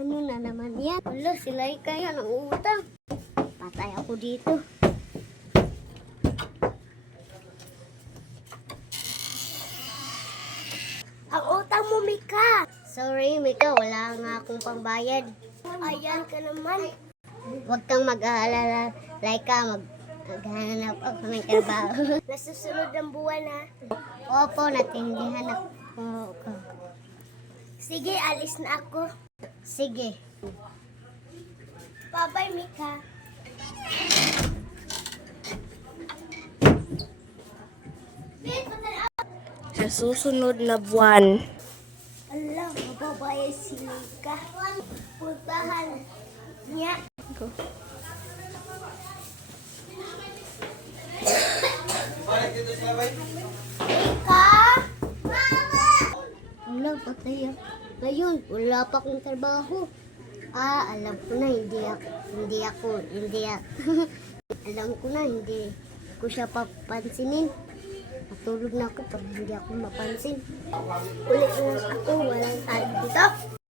Ano na naman yan? Wala, sila kaya ng utang. Patay ako dito. Ang utang mo, Mika. Sorry, Mika. Wala nga akong pambayad. Ayan ka naman. Huwag kang mag-aalala. Laika, maghanap ako ng trabaho. Nasusunod ang buwan, ha? Opo, natindihan ako. Sige, alis na ako. Sige. Bye-bye, Mika. Sa susunod na buwan. Ala, mababayad si Mika. Puntahan niya. Go. Mika! Wala, patay ah. Ngayon, wala pa akong trabaho. Alam ko na, alam ko na, hindi ko siya papansinin. Matulog na ako para hindi ako mapansin. Ulit na ako, walang tali dito.